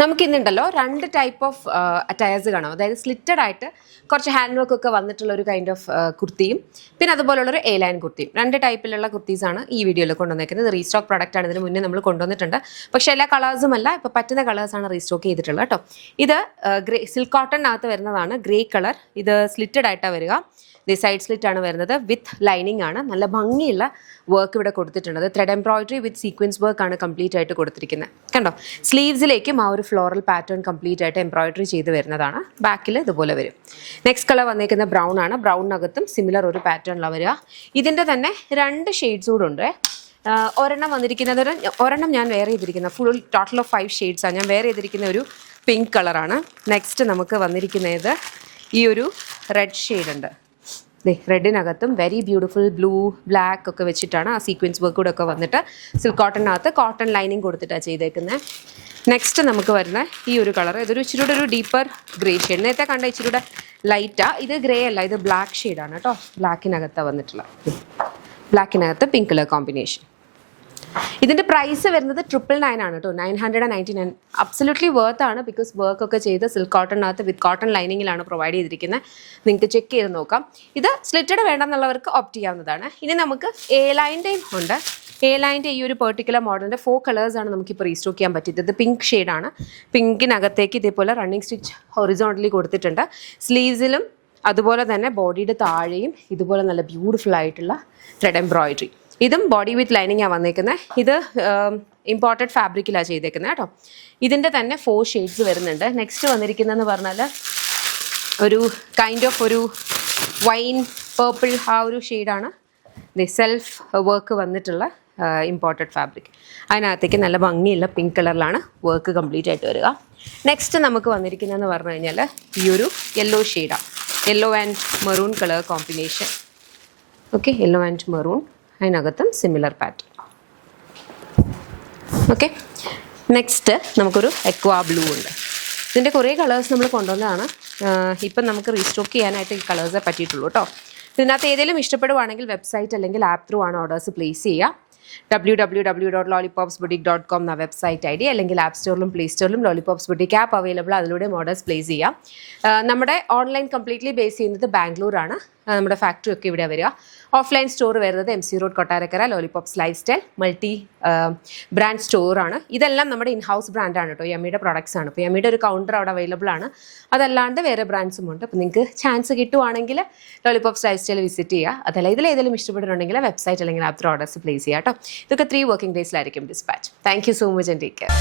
നമുക്ക് ഇന്നുണ്ടല്ലോ 2 type of attires കാണാം. അതായത് സ്ലിറ്റഡ് ആയിട്ട് കുറച്ച് ഹാൻഡ് വർക്ക് ഒക്കെ വന്നിട്ടുള്ള ഒരു കൈൻഡ് ഓഫ് കുർത്തിയും പിന്നെ അതുപോലുള്ളൊരു എ ലൈൻ കുർത്തിയും. 2 ടൈപ്പിലുള്ള കുർത്തീസാണ് ഈ വീഡിയോയിൽ കൊണ്ടുവന്നിരിക്കുന്നത്. റീസ്റ്റോക്ക് പ്രോഡക്റ്റ് ആണ്. ഇതിന് മുന്നേ നമ്മൾ കൊണ്ടുവന്നിട്ടുണ്ട്. പക്ഷേ എല്ലാ കളേഴ്സും അല്ല, ഇപ്പോൾ പറ്റുന്ന കളേഴ്സാണ് റീസ്റ്റോക്ക് ചെയ്തിട്ടുള്ളത് കേട്ടോ. ഇത് ഗ്രേ സിൽക്ക് കോട്ടണിനകത്ത് വരുന്നതാണ്. Grey colour. ഇത് സ്ലിറ്റഡ് ആയിട്ടാണ് വരിക. ഇത് സൈഡ് സ്ലിറ്റ് ആണ് വരുന്നത്. വിത്ത് ലൈനിങ് ആണ്. നല്ല ഭംഗിയുള്ള വർക്ക് ഇവിടെ കൊടുത്തിട്ടുണ്ട്. ത്രെഡ് എംബ്രോയിഡറി വിത്ത് സീക്വൻസ് വർക്ക് ആണ് കംപ്ലീറ്റ് ആയിട്ട് കൊടുത്തിരിക്കുന്നത്. കണ്ടോ, സ്ലീവ്സിലേക്കും ആ ഒരു ഫ്ലോറൽ പാറ്റേൺ കംപ്ലീറ്റ് ആയിട്ട് എംബ്രോയിഡറി ചെയ്ത് വരുന്നതാണ്. ബാക്കിൽ ഇതുപോലെ വരും. നെക്സ്റ്റ് കളർ വന്നിരിക്കുന്ന ബ്രൗൺ ആണ്. ബ്രൗണിനകത്തും സിമിലർ ഒരു പാറ്റേണിലാണ് വരിക. ഇതിൻ്റെ തന്നെ 2 ഷെയ്ഡ്സ് കൂടെ ഉണ്ട്. ഒരെണ്ണം വന്നിരിക്കുന്നത്, ഒരെണ്ണം ഞാൻ വെയർ ചെയ്തിരിക്കുന്ന ഫുൾ ടോട്ടൽ ഓഫ് 5 ഷെയ്ഡ്സാണ് ഞാൻ വെയർ ചെയ്തിരിക്കുന്ന ഒരു പിങ്ക് കളറാണ്. നെക്സ്റ്റ് നമുക്ക് വന്നിരിക്കുന്നത് ഈ ഒരു റെഡ് ഷെയ്ഡ് ഉണ്ട്. റെഡിനകത്തും വെരി ബ്യൂട്ടിഫുൾ ബ്ലൂ ബ്ലാക്ക് ഒക്കെ വെച്ചിട്ടാണ് ആ സീക്വൻസ് വർക്ക് കൂടെ ഒക്കെ വന്നിട്ട് സിൽക്ക് കോട്ടണിനകത്ത് കോട്ടൺ ലൈനിങ് കൊടുത്തിട്ടാണ് ചെയ്തേക്കുന്നത്. നെക്സ്റ്റ് നമുക്ക് വരുന്ന ഈ ഒരു കളർ, ഇതൊരു ഇച്ചിരി ഒരു ഡീപ്പർ ഗ്രേ ഷെയ്ഡ്. നേരത്തെ കണ്ട ഇച്ചിരി ലൈറ്റാണ്. ഇത് ഗ്രേ അല്ല, ഇത് ബ്ലാക്ക് ഷെയ്ഡാണ് കേട്ടോ. ബ്ലാക്കിനകത്താണ് വന്നിട്ടുള്ള. ബ്ലാക്കിനകത്ത് പിങ്ക് കളർ കോമ്പിനേഷൻ. ഇതിൻ്റെ പ്രൈസ് വരുന്നത് 999 ആണ് കേട്ടോ. 999. അബ്സല്യൂട്ട്ലി വർത്ത് ആണ്. ബിക്കോസ് വർക്ക് ഒക്കെ ചെയ്ത് സിൽക്ക് കോട്ടണിനകത്ത് വിത്ത് കോട്ടൺ ലൈനിങ്ങിലാണ് പ്രൊവൈഡ് ചെയ്തിരിക്കുന്നത്. നിങ്ങൾക്ക് ചെക്ക് ചെയ്ത് നോക്കാം. ഇത് സ്ലിറ്റഡ് വേണ്ടെന്നുള്ളവർക്ക് ഓപ്റ്റ് ചെയ്യാവുന്നതാണ്. ഇനി നമുക്ക് എ ലൈൻ്റെയും ഉണ്ട്. എ ലൈൻ്റെ ഈ ഒരു പെർട്ടിക്കുലർ മോഡലിൻ്റെ 4 കളേഴ്സാണ് നമുക്കിപ്പോൾ റീസ്റ്റോക്ക് ചെയ്യാൻ പറ്റിയത്. ഇത് പിങ്ക് ഷെയ്ഡാണ്. പിങ്കിനകത്തേക്ക് ഇതേപോലെ റണ്ണിങ് സ്റ്റിച്ച് ഹൊറിസോണ്ടലി കൊടുത്തിട്ടുണ്ട്. സ്ലീവ്സിലും അതുപോലെ തന്നെ ബോഡിയുടെ താഴെയും ഇതുപോലെ നല്ല ബ്യൂട്ടിഫുൾ ആയിട്ടുള്ള ത്രെഡ് എംബ്രോയിഡറി. ഇതും ബോഡി വിത്ത് ലൈനിങ്ങാണ് വന്നേക്കുന്നത്. ഇത് ഇമ്പോർട്ടഡ് ഫാബ്രിക്കിലാണ് ചെയ്തേക്കുന്നത് കേട്ടോ. ഇതിൻ്റെ തന്നെ 4 ഷെയ്ഡ്സ് വരുന്നുണ്ട്. നെക്സ്റ്റ് വന്നിരിക്കുന്നതെന്ന് പറഞ്ഞാൽ ഒരു കൈൻഡ് ഓഫ് ഒരു വൈൻ പേർപ്പിൾ ആ ഒരു ഷെയ്ഡാണ്. സെൽഫ് വർക്ക് വന്നിട്ടുള്ള ഇമ്പോർട്ടഡ് ഫാബ്രിക്. അതിനകത്തേക്ക് നല്ല ഭംഗിയുള്ള പിങ്ക് കളറിലാണ് വർക്ക് കംപ്ലീറ്റ് ആയിട്ട് വരിക. നെക്സ്റ്റ് നമുക്ക് വന്നിരിക്കുന്നതെന്ന് പറഞ്ഞു കഴിഞ്ഞാൽ ഈ ഒരു യെല്ലോ ഷെയ്ഡാണ്. Yellow and maroon colour combination. Okay, yellow and maroon. അതിനകത്തും സിമിലർ പാറ്റേൺ. ഓക്കെ, നെക്സ്റ്റ് നമുക്കൊരു എക്വാ ബ്ലൂ ഉണ്ട്. ഇതിൻ്റെ കുറേ കളേഴ്സ് നമ്മൾ കൊണ്ടുവന്നതാണ്. ഇപ്പം നമുക്ക് റീസ്റ്റോക്ക് ചെയ്യാനായിട്ട് ഈ കളേഴ്സേ പറ്റിയിട്ടുള്ളൂ കേട്ടോ. ഇതിനകത്ത് ഏതെങ്കിലും ഇഷ്ടപ്പെടുവാണെങ്കിൽ വെബ്സൈറ്റ് അല്ലെങ്കിൽ ആപ്പ് ത്രൂ ആണ് ഓർഡേഴ്സ് പ്ലേസ് ചെയ്യുക. www.lollipopsboutique.com എന്ന വെബ്സൈറ്റ് ID, അല്ലെങ്കിൽ ആപ്പ് സ്റ്റോറിലും പ്ലേ സ്റ്റോറിലും ലോലിപോപ്സ് ബുട്ടീക്ക് ആപ്പ് അവൈലബിൾ. അതിലൂടെ ഓർഡേഴ്സ് പ്ലേസ് ചെയ്യാം. നമ്മുടെ ഓൺലൈൻ കംപ്ലീറ്റ്ലി ബേസ് ചെയ്യുന്നത് ബാംഗ്ലൂരാണ്. നമ്മുടെ ഫാക്ടറി ഒക്കെ ഇവിടെ വരിക. ഓഫ്ലൈൻ സ്റ്റോർ വരുന്നത് MC road Kottarakkara Lollipops lifestyle multi brand സ്റ്റോറാണ്. ഇതെല്ലാം നമ്മുടെ ഇൻഹൗസ് ബ്രാൻഡാണ് കേട്ടോ. യമ്മിയുടെ പ്രോഡക്ട്സ് ആണ്. അപ്പോൾ യമ്മിയുടെ ഒരു കൗണ്ടർ അവിടെ അവൈലബിൾ ആണ്. അതല്ലാണ്ട് വേറെ ബ്രാൻഡ്സും ഉണ്ട്. അപ്പോൾ നിങ്ങൾക്ക് ചാൻസ് കിട്ടുവാണെങ്കിൽ ലോലിപോപ്സ് ലൈഫ് സ്റ്റൈൽ വിസിറ്റ് ചെയ്യുക. അതല്ല ഇതിലേതെങ്കിലും ഇഷ്ടപ്പെട്ടിട്ടുണ്ടെങ്കിൽ വെബ്സൈറ്റ് അല്ലെങ്കിൽ ആപ്പ് ഓർഡേഴ്സ് പ്ലേസ് ചെയ്യുക കേട്ടോ. ഇതൊക്കെ 3 വർക്കിംഗ് ഡേയ്സിലായിരിക്കും dispatch. Thank you so much and take care.